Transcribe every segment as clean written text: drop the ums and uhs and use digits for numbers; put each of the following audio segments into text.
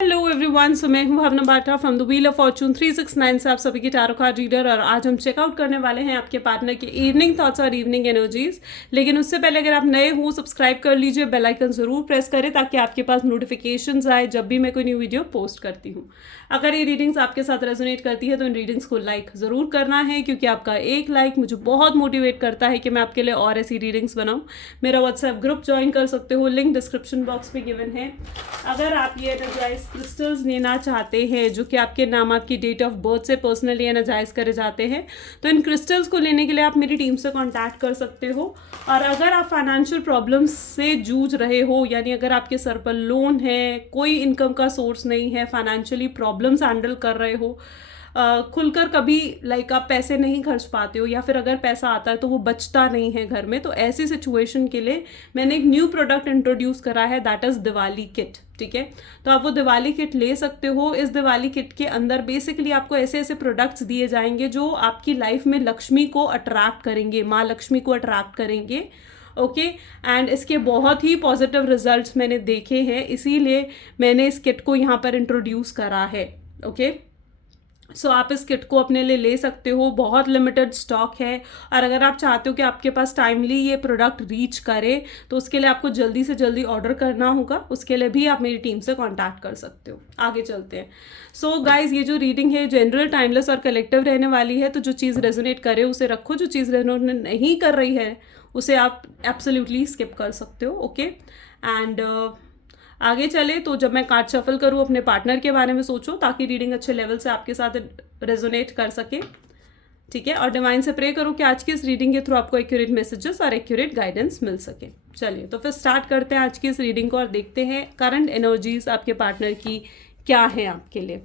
Hello everyone, so मैं हूं Bhavna Bata from the wheel of fortune 369 से आप सभी की टैरो कार्ड रीडर। और आज हम चेकआउट करने वाले हैं आपके पार्टनर के इवनिंग थॉट्स और इवनिंग एनर्जीज। लेकिन उससे पहले अगर आप नए हो, सब्सक्राइब कर लीजिए, बेल आइकन ज़रूर प्रेस करें ताकि आपके पास नोटिफिकेशंस आए जब भी मैं कोई न्यू वीडियो पोस्ट करती हूँ। अगर ये रीडिंग्स आपके साथ रेजोनेट करती है तो इन रीडिंग्स को लाइक ज़रूर करना है, क्योंकि आपका एक लाइक मुझे बहुत मोटिवेट करता है कि मैं आपके लिए और ऐसी रीडिंग्स बनाऊँ। मेरा व्हाट्सएप ग्रुप ज्वाइन कर सकते हो, लिंक डिस्क्रिप्शन बॉक्स में गिवन है। अगर आप ये एनर्जाइज क्रिस्टल्स लेना चाहते हैं जो कि आपके नाम, आपकी डेट ऑफ बर्थ से पर्सनली एनर्जाइज करे जाते हैं, तो इन क्रिस्टल्स को लेने के लिए आप मेरी टीम से कांटेक्ट कर सकते हो। और अगर आप फाइनेंशियल प्रॉब्लम्स से जूझ रहे हो, यानी अगर आपके सर पर लोन है, कोई इनकम का सोर्स नहीं है, फाइनेंशियली प्रॉब्लम्स हैंडल कर रहे हो, खुलकर कभी आप पैसे नहीं खर्च पाते हो, या फिर अगर पैसा आता है तो वो बचता नहीं है घर में, तो ऐसी सिचुएशन के लिए मैंने एक न्यू प्रोडक्ट इंट्रोड्यूस करा है, दैट इज़ दिवाली किट। ठीक है, तो आप वो दिवाली किट ले सकते हो। इस दिवाली किट के अंदर बेसिकली आपको ऐसे ऐसे प्रोडक्ट्स दिए जाएंगे जो आपकी लाइफ में लक्ष्मी को अट्रैक्ट करेंगे, माँ लक्ष्मी को अट्रैक्ट करेंगे। ओके, एंड इसके बहुत ही पॉजिटिव रिजल्ट्स मैंने देखे हैं, इसीलिए मैंने इस किट को यहाँ पर इंट्रोड्यूस करा है। ओके, सो आप इस किट को अपने लिए ले सकते हो, बहुत लिमिटेड स्टॉक है। और अगर आप चाहते हो कि आपके पास टाइमली ये प्रोडक्ट रीच करे, तो उसके लिए आपको जल्दी से जल्दी ऑर्डर करना होगा। उसके लिए भी आप मेरी टीम से कांटेक्ट कर सकते हो। आगे चलते हैं। सो गाइज, ये जो रीडिंग है जनरल, टाइमलेस और कलेक्टिव रहने वाली है, तो जो चीज़ रेजोनेट करे उसे रखो, जो चीज़ रेजोनेट नहीं कर रही है उसे आप एब्सोल्युटली स्किप कर सकते हो। ओके, एंड आगे चले तो जब मैं कार्ड शफल करूँ, अपने पार्टनर के बारे में सोचो ताकि रीडिंग अच्छे लेवल से आपके साथ रेजोनेट कर सके। ठीक है, और डिवाइन से प्रे करो कि आज की इस रीडिंग के थ्रू आपको एक्यूरेट मैसेजेस और एक्यूरेट गाइडेंस मिल सके। चलिए, तो फिर स्टार्ट करते हैं आज की इस रीडिंग को और देखते हैं करंट एनर्जीज आपके पार्टनर की क्या है आपके लिए।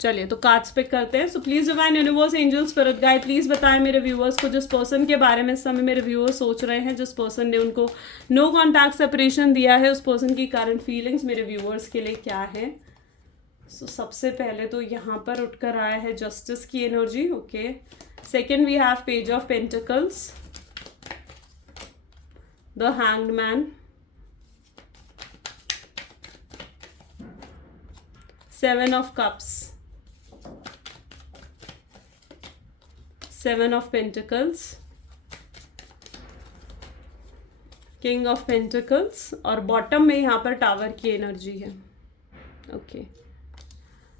चलिए, तो कार्ड्स पिक करते हैं। So please divine universe, angel, spirit guide, please बताएं मेरे व्यूअर्स को, जिस पर्सन के बारे में इस समय मेरे व्यूअर्स सोच रहे हैं, जिस पर्सन ने उनको नो कॉन्टैक्ट सेपरेशन दिया है, उस पर्सन की करंट फीलिंग्स मेरे व्यूअर्स के लिए क्या है। सो सबसे पहले तो यहाँ पर उठकर आया है जस्टिस की energy. Okay, second we have page of pentacles, the hanged man, seven of cups, seven of pentacles, king of pentacles, और बॉटम में यहाँ पर टावर की एनर्जी है। ओके,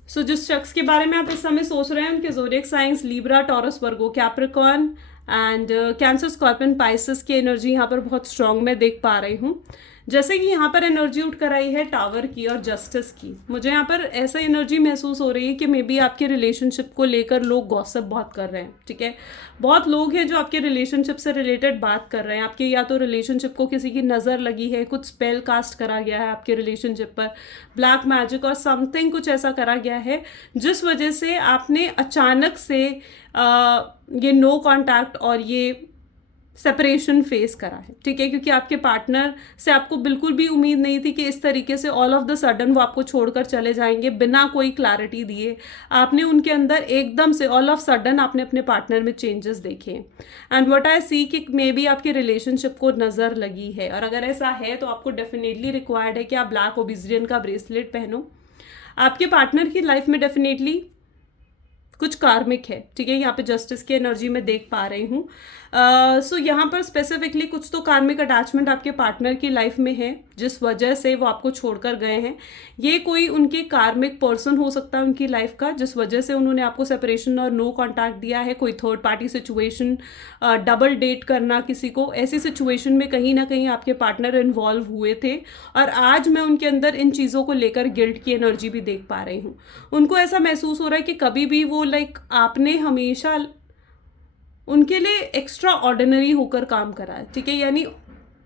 सो जिस शख्स के बारे में आप इस समय सोच रहे हैं, उनके zodiac science Libra, taurus, Virgo, Capricorn and cancer, scorpion, Pisces की एनर्जी यहाँ पर बहुत स्ट्रांग मैं देख पा रही हूँ। जैसे कि यहाँ पर एनर्जी उठ कर आई है टावर की और जस्टिस की, मुझे यहाँ पर ऐसा एनर्जी महसूस हो रही है कि मे बी आपके रिलेशनशिप को लेकर लोग गॉसिप बहुत कर रहे हैं। ठीक है, बहुत लोग हैं जो आपके रिलेशनशिप से रिलेटेड बात कर रहे हैं। आपके या तो रिलेशनशिप को किसी की नज़र लगी है, कुछ स्पेल कास्ट करा गया है आपके रिलेशनशिप पर, ब्लैक मैजिक और समथिंग कुछ ऐसा करा गया है जिस वजह से आपने अचानक से ये नो कॉन्टैक्ट और ये सेपरेशन फेस करा है। ठीक है, क्योंकि आपके पार्टनर से आपको बिल्कुल भी उम्मीद नहीं थी कि इस तरीके से ऑल ऑफ द सडन वो आपको छोड़कर चले जाएंगे बिना कोई क्लैरिटी दिए। आपने उनके अंदर एकदम से ऑल ऑफ सडन आपने अपने पार्टनर में चेंजेस देखे। एंड व्हाट आई सी कि मे बी आपके रिलेशनशिप को नज़र लगी है, और अगर ऐसा है तो आपको डेफिनेटली रिक्वायर्ड है कि आप ब्लैक ओबिसिडियन का ब्रेसलेट पहनो। आपके पार्टनर की लाइफ में डेफिनेटली कुछ कार्मिक है। ठीक है, यहाँ पे जस्टिस की एनर्जी में देख पा रही हूँ। सो यहाँ पर स्पेसिफिकली कुछ तो कार्मिक अटैचमेंट आपके पार्टनर की लाइफ में है जिस वजह से वो आपको छोड़कर गए हैं। ये कोई उनके कार्मिक पर्सन हो सकता है उनकी लाइफ का, जिस वजह से उन्होंने आपको सेपरेशन और नो कॉन्टैक्ट दिया है। कोई third party situation, double date करना किसी को, ऐसी सिचुएशन में कहीं ना कहीं आपके पार्टनर इन्वॉल्व हुए थे, और आज मैं उनके अंदर इन चीज़ों को लेकर गिल्ट की एनर्जी भी देख पा रही हूँ। उनको ऐसा महसूस हो रहा है कि कभी भी वो आपने हमेशा उनके लिए एक्स्ट्रा ऑर्डिनरी होकर काम करा है। ठीक है, यानी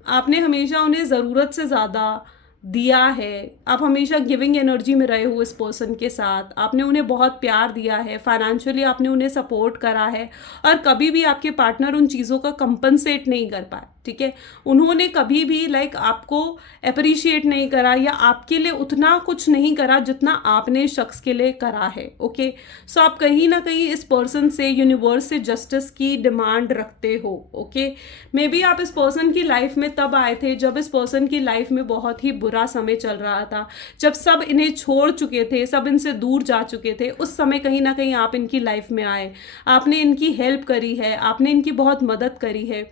आपने हमेशा उन्हें ज़रूरत से ज़्यादा दिया है। आप हमेशा गिविंग एनर्जी में रहे हो इस पर्सन के साथ। आपने उन्हें बहुत प्यार दिया है, फाइनेंशियली आपने उन्हें सपोर्ट करा है, और कभी भी आपके पार्टनर उन चीज़ों का कंपनसेट नहीं कर पाए। ठीक है। उन्होंने कभी भी आपको अप्रिशिएट नहीं करा या आपके लिए उतना कुछ नहीं करा जितना आपने इस शख्स के लिए करा है। ओके, सो आप कहीं ना कहीं इस पर्सन से, यूनिवर्स से जस्टिस की डिमांड रखते हो। ओके, मे बी आप इस पर्सन की लाइफ में तब आए थे जब इस पर्सन की लाइफ में बहुत ही बुरा समय चल रहा था, जब सब इन्हें छोड़ चुके थे, सब इनसे दूर जा चुके थे। उस समय कहीं ना कहीं आप इनकी लाइफ में आए, आपने इनकी हेल्प करी है, आपने इनकी बहुत मदद करी है।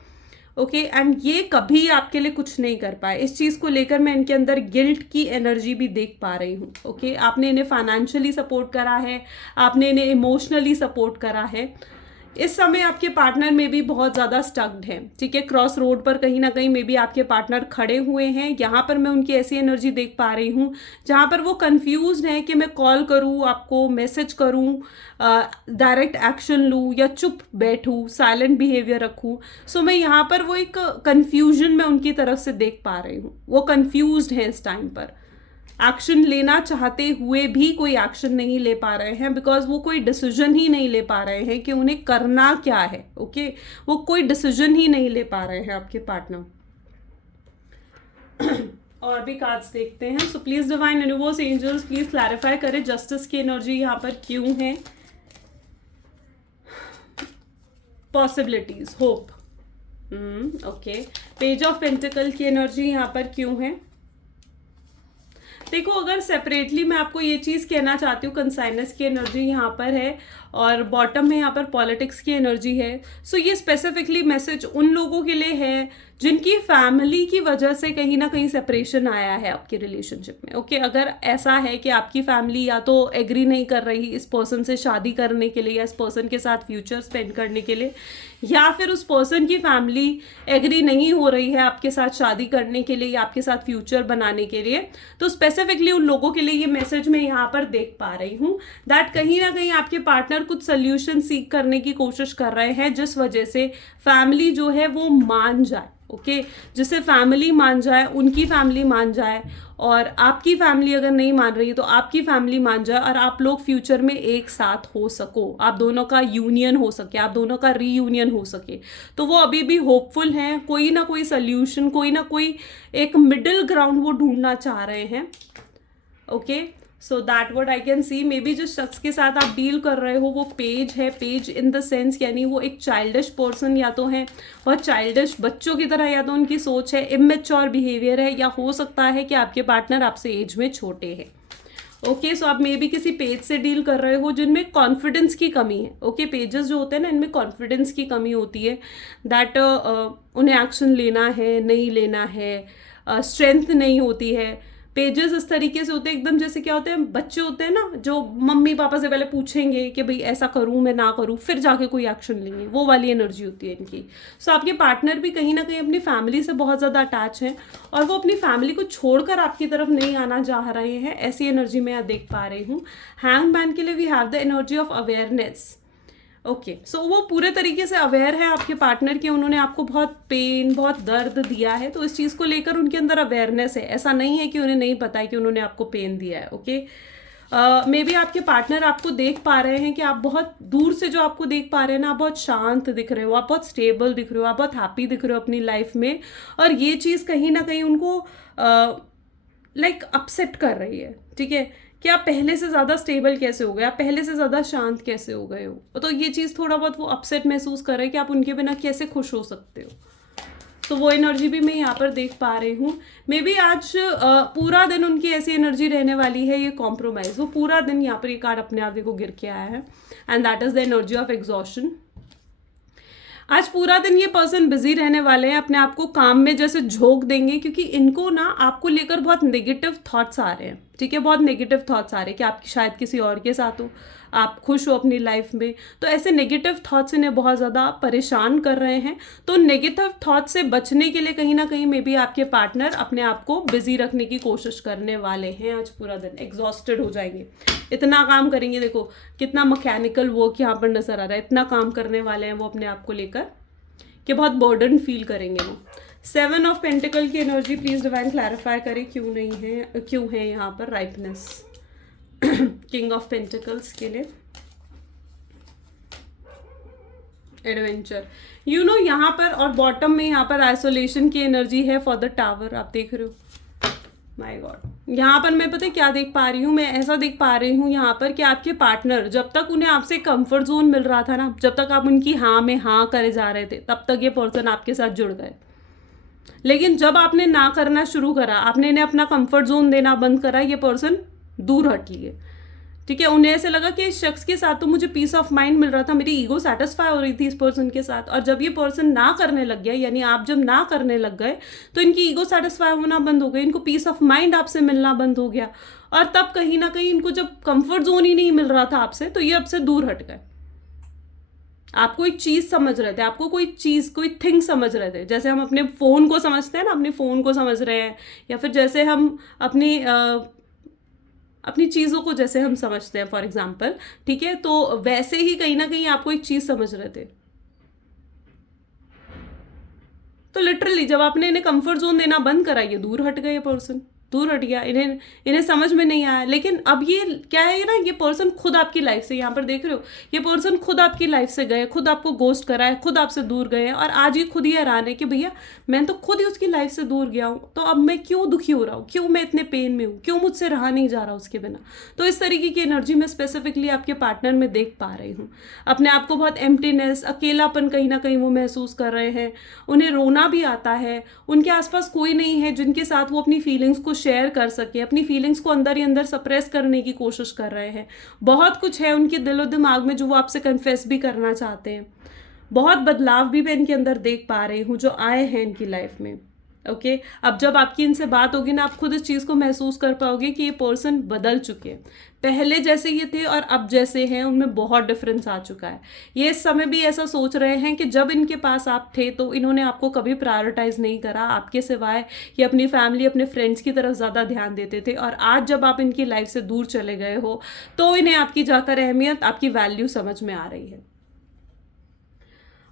ओके, एंड ये कभी आपके लिए कुछ नहीं कर पाए। इस चीज़ को लेकर मैं इनके अंदर गिल्ट की एनर्जी भी देख पा रही हूँ। ओके, आपने इन्हें फाइनेंशियली सपोर्ट करा है, आपने इन्हें इमोशनली सपोर्ट करा है। इस समय आपके पार्टनर में भी बहुत ज़्यादा स्टक्ड है, ठीक है। क्रॉस रोड पर कहीं ना कहीं में भी आपके पार्टनर खड़े हुए हैं। यहाँ पर मैं उनकी ऐसी एनर्जी देख पा रही हूँ जहाँ पर वो कंफ्यूज्ड हैं कि मैं कॉल करूँ आपको, मैसेज करूँ, डायरेक्ट एक्शन लूँ या चुप बैठूँ, साइलेंट बिहेवियर रखूँ। सो मैं यहाँ पर वो एक कन्फ्यूजन मैं उनकी तरफ से देख पा रही हूँ। वो कंफ्यूज्ड हैं इस टाइम पर, एक्शन लेना चाहते हुए भी कोई एक्शन नहीं ले पा रहे हैं, बिकॉज वो कोई डिसीजन ही नहीं ले पा रहे हैं कि उन्हें करना क्या है। ओके, वो कोई डिसीजन ही नहीं ले पा रहे हैं आपके पार्टनर। और भी कार्ड्स देखते हैं। So please divine universe, angels, please clarify करें जस्टिस की एनर्जी यहाँ पर क्यों है। Possibilities, hope. Okay, page of pentacle की एनर्जी यहाँ पर क्यों है। देखो, अगर सेपरेटली मैं आपको ये चीज़ कहना चाहती हूँ, कंसाइनस की एनर्जी यहाँ पर है और बॉटम में यहाँ पर पॉलिटिक्स की एनर्जी है। सो ये स्पेसिफिकली मैसेज उन लोगों के लिए है जिनकी फैमिली की वजह से कहीं ना कहीं सेपरेशन आया है आपके रिलेशनशिप में। ओके, अगर ऐसा है कि आपकी फैमिली या तो एग्री नहीं कर रही इस पर्सन से शादी करने के लिए या इस पर्सन के साथ फ्यूचर स्पेंड करने के लिए, या फिर उस पर्सन की फैमिली एग्री नहीं हो रही है आपके साथ शादी करने के लिए या आपके साथ फ्यूचर बनाने के लिए, तो स्पेसिफिकली उन लोगों के लिए ये मैसेज मैं यहाँ पर देख पा रही हूँ दैट कहीं ना कहीं आपके पार्टनर कुछ सोल्यूशन सीख करने की कोशिश कर रहे हैं जिस वजह से फैमिली जो है वो मान जाए। ओके, जिससे फैमिली मान जाए, उनकी फैमिली मान जाए, और आपकी फैमिली अगर नहीं मान रही है तो आपकी फैमिली मान जाए और आप लोग फ्यूचर में एक साथ हो सको, आप दोनों का यूनियन हो सके, आप दोनों का रीयूनियन हो सके। तो वो अभी भी होपफुल हैं, कोई ना कोई सोल्यूशन, कोई ना कोई एक मिडिल ग्राउंड वो ढूंढना चाह रहे हैं। Okay, so that what I can see. May be जिस शख्स के साथ आप डील कर रहे हो वो पेज है, पेज इन द सेंस यानी वो एक चाइल्डिश पर्सन या तो है, बहुत चाइल्डिश बच्चों की तरह या तो उनकी सोच है, इमेच्योर बिहेवियर है, या हो सकता है कि आपके पार्टनर आपसे एज में छोटे हैं। ओके, सो आप मे बी किसी पेज से डील कर रहे हो जिनमें कॉन्फिडेंस की कमी है। ओके, पेजेस जो होते हैं ना, इनमें कॉन्फिडेंस की कमी होती है दैट उन्हें एक्शन लेना है, नहीं लेना है, स्ट्रेंथ नहीं होती है। पेजेस इस तरीके से होते हैं एकदम जैसे क्या होते हैं, बच्चे होते हैं ना जो मम्मी पापा से पहले पूछेंगे कि भाई ऐसा करूं मैं, ना करूं, फिर जाके कोई एक्शन लेंगे, वो वाली एनर्जी होती है इनकी। सो आपके पार्टनर भी कहीं ना कहीं अपनी फैमिली से बहुत ज़्यादा अटैच हैं और वो अपनी फैमिली को छोड़कर आपकी तरफ नहीं आना चाह रहे हैं, ऐसी एनर्जी मैं देख पा रही हूँ। हैंगमैन के लिए we have the energy of awareness. Okay, so वो पूरे तरीके से अवेयर है आपके पार्टनर के, उन्होंने आपको बहुत पेन, बहुत दर्द दिया है, तो इस चीज़ को लेकर उनके अंदर अवेयरनेस है। ऐसा नहीं है कि उन्हें नहीं पता है कि उन्होंने आपको पेन दिया है। ओके, मे बी आपके पार्टनर आपको देख पा रहे हैं कि आप बहुत दूर से जो आपको देख पा रहे हैं ना, आप बहुत शांत दिख रहे हो, आप बहुत स्टेबल दिख रहे हो, आप बहुत हैप्पी दिख रहे हो अपनी लाइफ में, और ये चीज़ कहीं ना कहीं उनको अपसेट कर रही है। ठीक है, कि आप पहले से ज़्यादा स्टेबल कैसे हो गए, आप पहले से ज़्यादा शांत कैसे हो गए हो, तो ये चीज़ थोड़ा बहुत वो अपसेट महसूस कर रहे हैं कि आप उनके बिना कैसे खुश हो सकते हो। तो वो एनर्जी भी मैं यहाँ पर देख पा रही हूँ। मे बी आज पूरा दिन उनकी ऐसी एनर्जी रहने वाली है, ये कॉम्प्रोमाइज़, वो पूरा दिन यहाँ पर ये कार्ड अपने आप देखो गिर के आया है, and that is the energy of exhaustion. आज पूरा दिन ये पर्सन बिजी रहने वाले हैं, अपने आप को काम में जैसे झोंक देंगे, क्योंकि इनको ना आपको लेकर बहुत नेगेटिव थॉट्स आ रहे हैं। ठीक है, बहुत नेगेटिव थॉट्स आ रहे हैं कि आप शायद किसी और के साथ हो, आप खुश हो अपनी लाइफ में, तो ऐसे नेगेटिव थॉट्स इन्हें बहुत ज़्यादा परेशान कर रहे हैं। तो नेगेटिव थॉट्स से बचने के लिए कहीं ना कहीं मे बी आपके पार्टनर अपने आप को बिजी रखने की कोशिश करने वाले हैं। आज पूरा दिन एग्जॉस्टेड हो जाएंगे, इतना काम करेंगे, देखो कितना मैकेनिकल वर्क यहाँ पर नजर आ रहा है, इतना काम करने वाले हैं वो अपने आप को लेकर कि बहुत बर्डन फील करेंगे वो। 7 ऑफ पेंटिकल की एनर्जी प्लीज डिवाइन क्लैरिफाई करें क्यों नहीं है, क्यों है यहाँ पर राइपनेस। किंग ऑफ पेंटिकल्स के लिए एडवेंचर, यहाँ पर, और बॉटम में यहाँ पर आइसोलेशन की एनर्जी है फॉर द टावर, आप देख रहे हो। माय गॉड, यहाँ पर मैं पता है क्या देख पा रही हूँ, मैं ऐसा देख पा रही हूँ यहाँ पर कि आपके पार्टनर, जब तक उन्हें आपसे कंफर्ट जोन मिल रहा था ना, जब तक आप उनकी हाँ में हाँ करे जा रहे थे, तब तक ये पर्सन आपके साथ जुड़ गए। लेकिन जब आपने ना करना शुरू करा, आपने इन्हें अपना कंफर्ट जोन देना बंद करा, ये पर्सन दूर हट लिए। ठीक है, उन्हें ऐसे लगा कि इस शख्स के साथ तो मुझे पीस ऑफ माइंड मिल रहा था, मेरी ईगो सेटिस्फाई हो रही थी इस पर्सन के साथ, और जब ये पर्सन ना करने लग गया, यानी आप जब ना करने लग गए, तो इनकी ईगो सेटिस्फाई होना बंद हो गई, इनको पीस ऑफ माइंड आपसे मिलना बंद हो गया, और तब कहीं ना कहीं इनको जब कंफर्ट जोन ही नहीं मिल रहा था आपसे, तो ये आपसे दूर हट गए। आपको एक चीज समझ रहे थे, आपको कोई चीज, कोई थिंग समझ रहे थे, जैसे हम अपने फोन को समझते हैं ना, अपने फोन को समझ रहे हैं, या फिर जैसे हम अपनी चीज़ों को जैसे हम समझते हैं फॉर एग्जाम्पल, ठीक है, तो वैसे ही कहीं ना कहीं आपको एक चीज़ समझ रहे थे। तो लिटरली जब आपने इन्हें कंफर्ट जोन देना बंद करा, ये दूर हट गए, ये पर्सन दूर हट गया, इन्हें समझ में नहीं आया। लेकिन अब ये क्या है ना, ये पर्सन खुद आपकी लाइफ से, यहाँ पर देख रहे हो, ये पर्सन खुद आपकी लाइफ से गए, खुद आपको गोस्ट करा है, खुद आपसे दूर गए हैं, और आज ये खुद ही हैरान है कि भैया मैं तो खुद ही उसकी लाइफ से दूर गया हूँ, तो अब मैं क्यों दुखी हो रहा हूँ, क्यों मैं इतने पेन में हूँ, क्यों मुझसे रहा नहीं जा रहा उसके बिना। तो इस तरीके की एनर्जी मैं स्पेसिफिकली आपके पार्टनर में देख पा रही हूँ। अपने आप को बहुत एम्प्टीनेस, अकेलापन कहीं ना कहीं वो महसूस कर रहे हैं, उन्हें रोना भी आता है, उनके आसपास कोई नहीं है जिनके साथ वो अपनी फीलिंग्स को शेयर कर सके, अपनी फीलिंग्स को अंदर ही अंदर सप्रेस करने की कोशिश कर रहे हैं। बहुत कुछ है उनके दिलो दिमाग में जो वो आपसे कन्फेस भी करना चाहते हैं। बहुत बदलाव भी मैं इनके अंदर देख पा रही हूँ जो आए हैं इनकी लाइफ में। ओके, अब जब आपकी इनसे बात होगी ना, आप खुद इस चीज़ को महसूस कर पाओगे कि ये पर्सन बदल चुके हैं। पहले जैसे ये थे और अब जैसे हैं, उनमें बहुत डिफरेंस आ चुका है। ये इस समय भी ऐसा सोच रहे हैं कि जब इनके पास आप थे तो इन्होंने आपको कभी प्रायोरिटाइज नहीं करा, आपके सिवाय ये अपनी फैमिली, अपने फ्रेंड्स की तरफ ज़्यादा ध्यान देते थे, और आज जब आप इनकी लाइफ से दूर चले गए हो तो इन्हें आपकी जाकर अहमियत, आपकी वैल्यू समझ में आ रही है।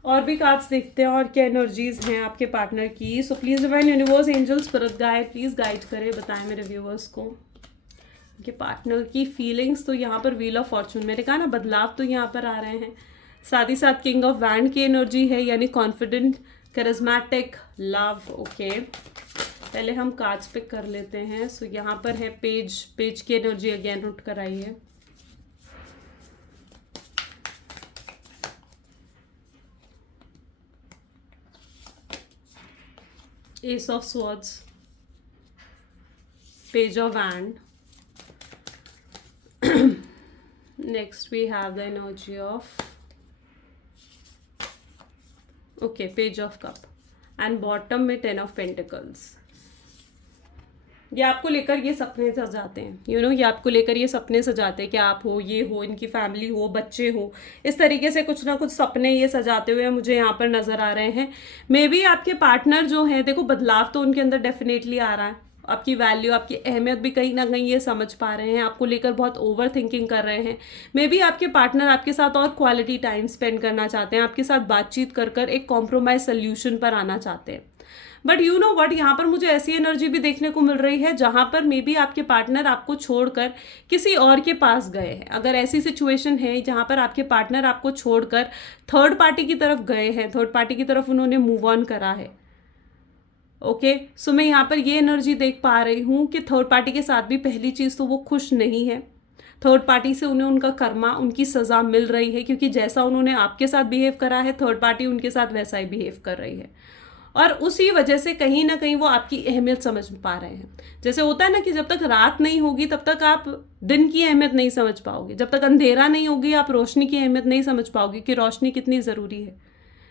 और भी कार्ड्स देखते हैं और क्या एनर्जीज हैं आपके पार्टनर की। सो please divine universe, angel, spirit guide, please guide करें, बताएं मेरे व्यूवर्स को उनके पार्टनर की फीलिंग्स। तो यहाँ पर व्हील ऑफ फॉर्चून, मैंने कहा ना बदलाव तो यहाँ पर आ रहे हैं, साथ ही साथ किंग ऑफ वैंड की एनर्जी है, यानी कॉन्फिडेंट, करिज्मेटिक, लव। ओके, पहले हम कार्ड्स पिक कर लेते हैं। सो यहाँ पर है पेज की एनर्जी अगेन उठ कर आई है। Ace of Swords, Page of Wand. Next we have the energy of Page of Cup, and bottom में Ten of Pentacles. ये आपको लेकर ये सपने सजाते हैं, ये आपको लेकर ये सपने सजाते हैं कि आप हो, ये हो, इनकी फैमिली हो, बच्चे हो, इस तरीके से कुछ ना कुछ सपने ये सजाते हुए मुझे यहाँ पर नज़र आ रहे हैं। मे बी आपके पार्टनर जो हैं, देखो बदलाव तो उनके अंदर डेफिनेटली आ रहा है, आपकी वैल्यू, आपकी अहमियत भी कहीं ना कहीं ये समझ पा रहे हैं, आपको लेकर बहुत ओवर थिंकिंग कर रहे हैं। मे बी आपके पार्टनर आपके साथ और क्वालिटी टाइम स्पेंड करना चाहते हैं, आपके साथ बातचीत कर एक कॉम्प्रोमाइज सोल्यूशन पर आना चाहते हैं। बट यू नो व्हाट, यहाँ पर मुझे ऐसी एनर्जी भी देखने को मिल रही है जहाँ पर मे बी आपके पार्टनर आपको छोड़कर किसी और के पास गए हैं। अगर ऐसी सिचुएशन है जहाँ पर आपके पार्टनर आपको छोड़कर थर्ड पार्टी की तरफ गए हैं, थर्ड पार्टी की तरफ उन्होंने मूव ऑन करा है। ओके, सो मैं यहाँ पर ये एनर्जी देख पा रही हूँ कि थर्ड पार्टी के साथ भी पहली चीज़ तो वो खुश नहीं है। थर्ड पार्टी से उन्हें उनका कर्मा, उनकी सज़ा मिल रही है, क्योंकि जैसा उन्होंने आपके साथ बिहेव करा है, थर्ड पार्टी उनके साथ वैसा ही बिहेव कर रही है, और उसी वजह से कहीं ना कहीं वो आपकी अहमियत समझ पा रहे हैं। जैसे होता है ना कि जब तक रात नहीं होगी तब तक आप दिन की अहमियत नहीं समझ पाओगे, जब तक अंधेरा नहीं होगी आप रोशनी की अहमियत नहीं समझ पाओगे कि रोशनी कितनी ज़रूरी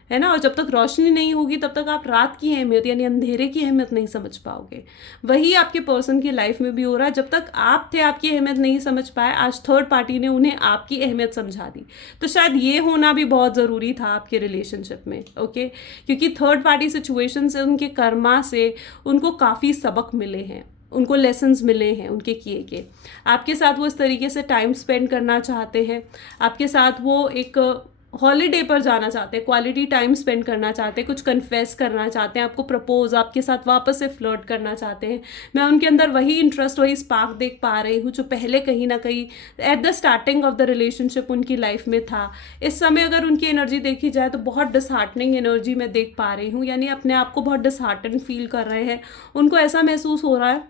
है ना, और जब तक रोशनी नहीं होगी तब तक आप रात की अहमियत यानी अंधेरे की अहमियत नहीं समझ पाओगे। वही आपके पर्सन की लाइफ में भी हो रहा है, जब तक आप थे आपकी अहमियत नहीं समझ पाए, आज थर्ड पार्टी ने उन्हें आपकी अहमियत समझा दी। तो शायद ये होना भी बहुत ज़रूरी था आपके रिलेशनशिप में। ओके, क्योंकि थर्ड पार्टी सिचुएशन से, उनके कर्मा से उनको काफ़ी सबक मिले हैं, उनको लेसन्स मिले हैं उनके किए के। आपके साथ वो इस तरीके से टाइम स्पेंड करना चाहते हैं, आपके साथ वो एक हॉलीडे पर जाना चाहते हैं, क्वालिटी टाइम स्पेंड करना चाहते हैं, कुछ कन्फेस करना चाहते हैं, आपको प्रपोज, आपके साथ वापस से फ्लर्ट करना चाहते हैं। मैं उनके अंदर वही इंटरेस्ट, वही स्पार्क देख पा रही हूँ जो पहले कहीं ना कहीं at the starting of the relationship उनकी लाइफ में था। इस समय अगर उनकी एनर्जी देखी जाए तो बहुत डिसहार्टनिंग एनर्जी मैं देख पा रही हूँ, यानी अपने आप को बहुत डिसहार्टन फील कर रहे हैं। उनको ऐसा महसूस हो रहा है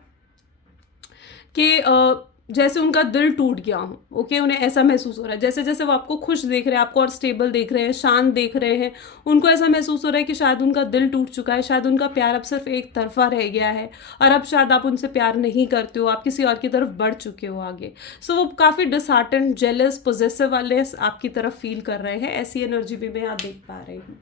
कि जैसे उनका दिल टूट गया हो। ओके, उन्हें ऐसा महसूस हो रहा है, जैसे जैसे वो आपको खुश देख रहे हैं, आपको और स्टेबल देख रहे हैं, शांत देख रहे हैं, उनको ऐसा महसूस हो रहा है कि शायद उनका दिल टूट चुका है, शायद उनका प्यार अब सिर्फ एक तरफा रह गया है और अब शायद आप उनसे प्यार नहीं करते हो, आप किसी और की तरफ बढ़ चुके हो आगे। सो वो काफ़ी डिसहार्टेंड, जेलस, पोजेसिव वाले आपकी तरफ फील कर रहे हैं। ऐसी एनर्जी भी मैं यहाँ देख पा रही हूँ।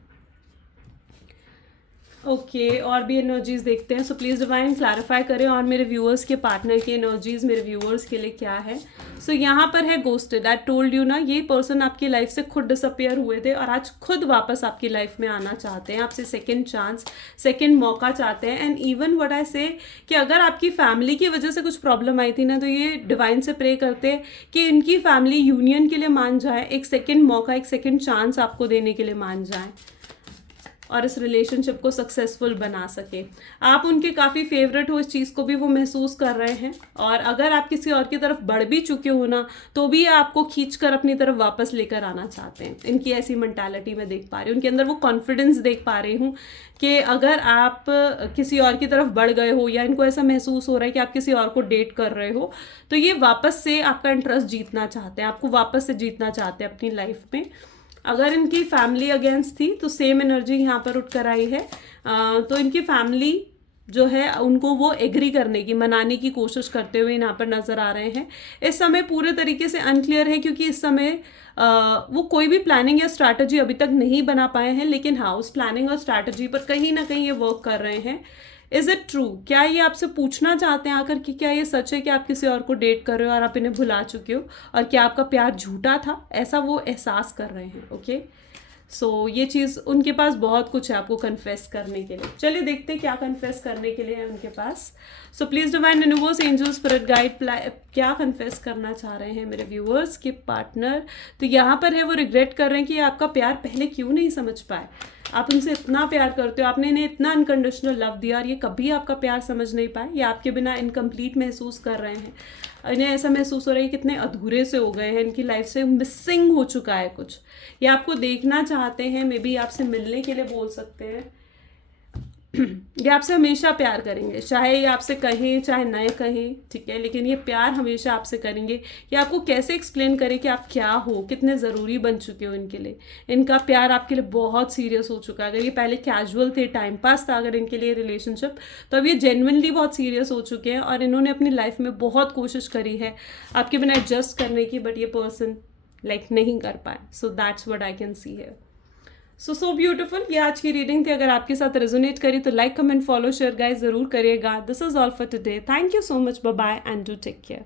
ओके, और भी एनर्जीज देखते हैं। सो प्लीज़ डिवाइन क्लैरिफाई करें और मेरे व्यूअर्स के पार्टनर की एनर्जीज मेरे व्यूअर्स के लिए क्या है। सो यहाँ पर है गोस्टेड। आई टोल्ड यू ना, ये पर्सन आपकी लाइफ से खुद डिसअपियर हुए थे और आज खुद वापस आपकी लाइफ में आना चाहते हैं, आपसे सेकेंड चांस, सेकेंड मौका चाहते हैं। एंड इवन व्हाट आई से कि अगर आपकी फैमिली की वजह से कुछ प्रॉब्लम आई थी ना, तो ये डिवाइन से प्रे करते हैं कि इनकी फैमिली यूनियन के लिए मान जाए, एक सेकेंड मौका, एक सेकेंड चांस आपको देने के लिए मान जाए और इस रिलेशनशिप को सक्सेसफुल बना सके। आप उनके काफ़ी फेवरेट हो, इस चीज़ को भी वो महसूस कर रहे हैं। और अगर आप किसी और की तरफ बढ़ भी चुके हो ना, तो भी आपको खींचकर अपनी तरफ वापस लेकर आना चाहते हैं। इनकी ऐसी मेंटालिटी में देख पा रही हूँ, उनके अंदर वो कॉन्फिडेंस देख पा रही हूँ कि अगर आप किसी और की तरफ बढ़ गए हो या इनको ऐसा महसूस हो रहा है कि आप किसी और को डेट कर रहे हो, तो ये वापस से आपका इंटरेस्ट जीतना चाहते हैं, आपको वापस से जीतना चाहते हैं अपनी लाइफ में। अगर इनकी फैमिली अगेंस्ट थी तो सेम एनर्जी यहाँ पर उठ कर आई है। तो इनकी फैमिली जो है उनको वो एग्री करने की, मनाने की कोशिश करते हुए यहाँ पर नज़र आ रहे हैं। इस समय पूरे तरीके से अनक्लियर है, क्योंकि इस समय वो कोई भी प्लानिंग या स्ट्रैटेजी अभी तक नहीं बना पाए हैं, लेकिन हाँ, उस प्लानिंग और स्ट्रैटेजी पर कहीं ना कहीं ये वर्क कर रहे हैं। Is it true? क्या ये आपसे पूछना चाहते हैं आकर कि क्या ये सच है कि आप किसी और को डेट कर रहे हो और आप इन्हें भुला चुके हो, और क्या आपका प्यार झूठा था? ऐसा वो एहसास कर रहे हैं। ओके, सो ये चीज़ उनके पास बहुत कुछ है आपको कन्फेस करने के लिए। चलिए देखते हैं क्या कन्फेस करने के लिए है उनके पास। So please divine universe, angel, spirit guide, क्या कन्फेस करना चाह रहे हैं मेरे व्यूअर्स के पार्टनर। तो यहाँ पर है वो रिग्रेट कर रहे हैं कि आपका प्यार पहले क्यों नहीं समझ पाए। आप उनसे इतना प्यार करते हो, आपने इन्हें इतना अनकंडीशनल लव दिया और ये कभी आपका प्यार समझ नहीं पाए। ये आपके बिना इनकम्प्लीट महसूस कर रहे हैं। इन्हें ऐसा महसूस हो रहा है कि कितने अधूरे से हो गए हैं, इनकी लाइफ से मिसिंग हो चुका है कुछ। ये आपको देखना चाहते हैं, मे बी आपसे मिलने के लिए बोल सकते हैं। ये आपसे हमेशा प्यार करेंगे, चाहे ये आपसे कहें चाहे न कहें, ठीक है, लेकिन ये प्यार हमेशा आपसे करेंगे। ये आपको कैसे एक्सप्लेन करें कि आप क्या हो, कितने ज़रूरी बन चुके हो इनके लिए। इनका प्यार आपके लिए बहुत सीरियस हो चुका है। अगर ये पहले कैजुअल थे, टाइम पास था अगर इनके लिए रिलेशनशिप, तो अब ये जेन्युइनली बहुत सीरियस हो चुके हैं और इन्होंने अपनी लाइफ में बहुत कोशिश करी है आपके बिना एडजस्ट करने की, बट ये पर्सन नहीं कर पाए। So that's what I can see here. So beautiful. ये आज की रीडिंग थी। अगर आपके साथ रेजोनेट करी तो like, comment, follow, share guys ज़रूर करिएगा। This is all for today. Thank you so much. Bye bye and do take care.